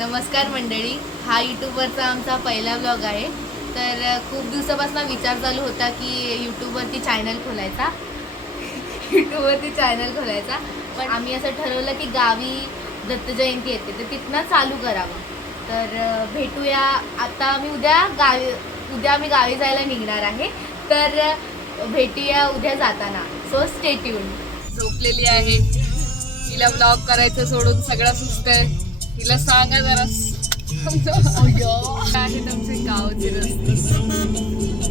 नमस्कार मंडळी, हा यूट्यूबवरचा आमचा पहिला व्लॉग आहे. तर खूप दिवसापासून विचार चालू होता की यूट्यूबवरती चॅनल खोलायचा पण आम्ही असं ठरवलं की गावी दत्त जयंती येते तर तिथनं चालू करावं. तर भेटूया आता. उद्या आम्ही गावी जायला निघणार आहे, तर भेटूया उद्या जाताना. So stay tune. झोपलेली आहे, तिला ब्लॉग करायचं सोडून सगळं सुस्त आहे. तिला सांगा जरा आहे तुमचे गावचे रस्ते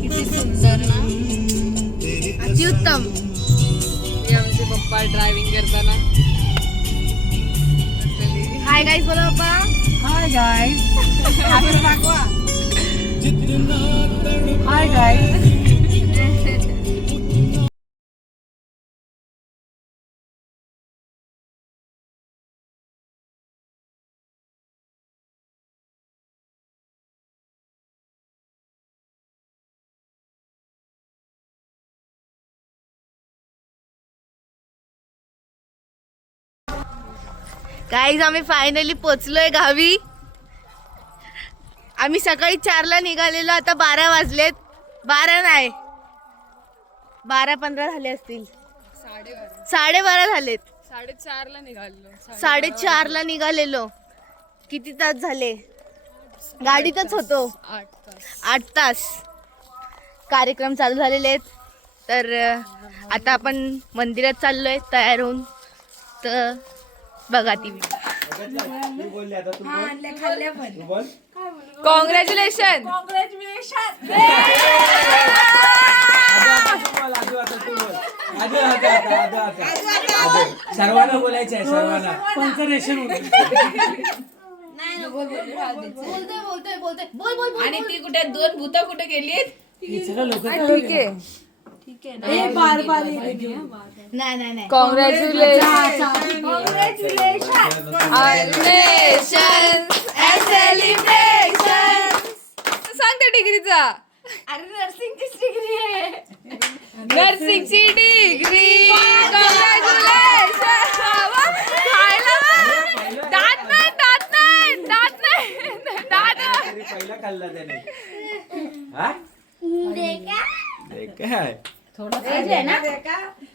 किती सुंदर ना, अतिउत्तम. हे आमचे पप्पा ड्रायव्हिंग करताना. हाय गाईज, बोला पप्पा. Hi guys. Hi guys. Guys, आम्ही फायनली पोचलोय गावी. आम्ही सकाळी 4ला निघालेलो, आता 12 वाजलेत. 12 नाही, 12:15 झाले असतील. 12:30 झालेत. 4:30ला निघालो. 4:30ला निघालेलो. किती तास झाले गाडीतच होतो? 8 तास. कार्यक्रम चालू झालेले आहेत. तर आता आपण मंदिरात चाललोय तयार होऊन. तर बघा ती कॉंग्रॅच्युलेशन. सर्वांना बोलायचं आहे, सर्वांना. बोलतोय. आणि ती कुठे 2 भूत कुठे गेली? ठीक आहे. नाही. कॉंग्रॅच्युलेशन. सांगते डिग्रीचा. अरे नर्सिंगची डिग्री आहे. नर्सिंगची डिग्री. पहिला खाल्ला त्याने. काय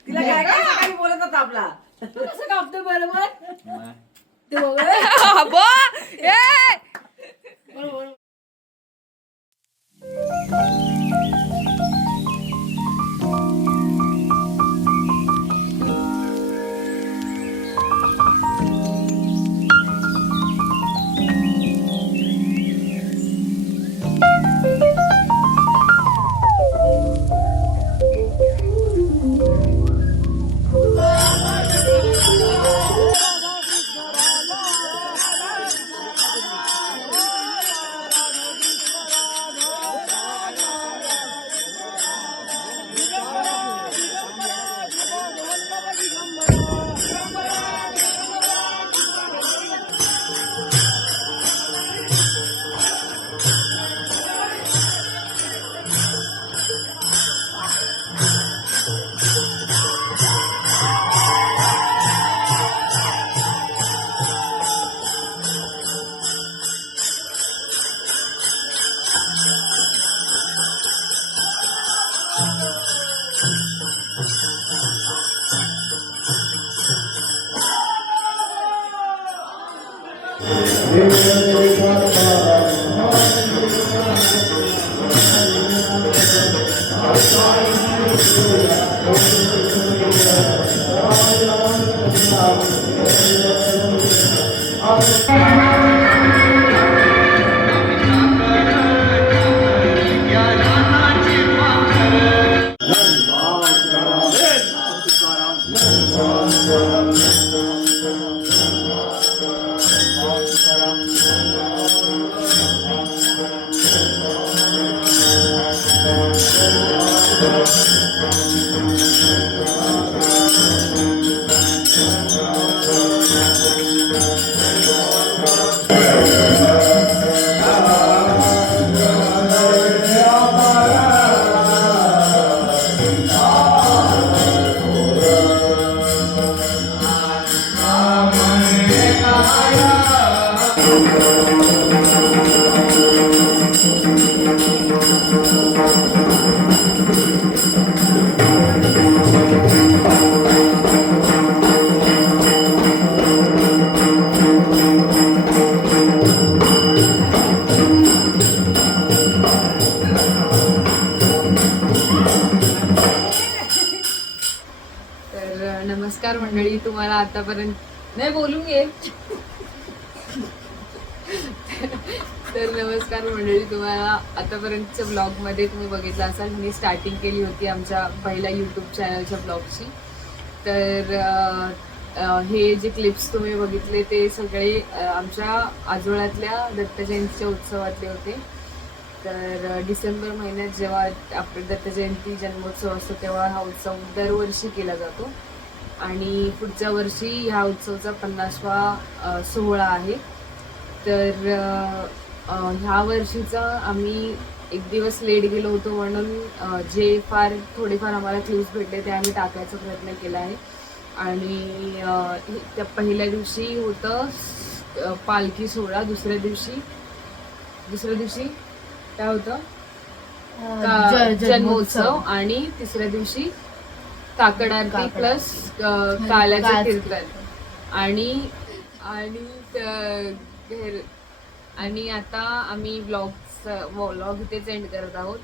तिला काय बोलत होता आपला कसं कापतो बरोबर. तर नमस्कार मंडळी, तुम्हाला आतापर्यंत नाही बोलून घे. तर नमस्कार मंडळी, तुम्हाला आतापर्यंतच्या ब्लॉगमध्ये तुम्ही बघितलं असाल मी स्टार्टिंग केली होती आमच्या पहिल्या यूट्यूब चॅनलच्या ब्लॉगची. तर हे जे क्लिप्स तुम्ही बघितले ते सगळे आमच्या आजोळ्यातल्या दत्त जयंतीच्या उत्सवातले होते. तर डिसेंबर महिन्यात जेव्हा आपलं दत्त जयंती जन्मोत्सव असतो तेव्हा हा उत्सव दरवर्षी केला जातो आणि पुढच्या वर्षी ह्या उत्सवाचा 50वा सोहळा आहे. तर ह्या वर्षीचा आम्ही एक दिवस लेट गेलो होतो म्हणून जे थोडेफार आम्हाला क्लिप्स भेटले ते आम्ही टाकायचा प्रयत्न केला आहे. आणि त्या पहिल्या दिवशी होतं पालखी सोहळा, दुसऱ्या दिवशी काय होतं जन्मोत्सव आणि तिसऱ्या दिवशी काकड आरती प्लस काल्याचं कीर्तन आणि आता आम्ही व्लॉग इथेच एंड करत आहोत.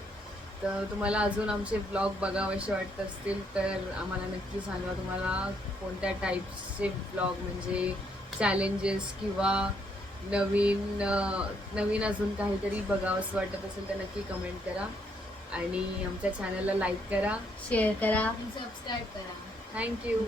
तर तुम्हाला अजून आमचे व्लॉग बघावेसे वाटत असतील तर आम्हाला नक्की सांगा. तुम्हाला कोणत्या टाईप्सचे व्लॉग म्हणजे चॅलेंजेस किंवा नवीन अजून काहीतरी बघावंसं वाटत असेल तर नक्की कमेंट करा आणि आमच्या चॅनलला लाईक करा, शेअर करा. सबस्क्राईब करा. थँक्यू.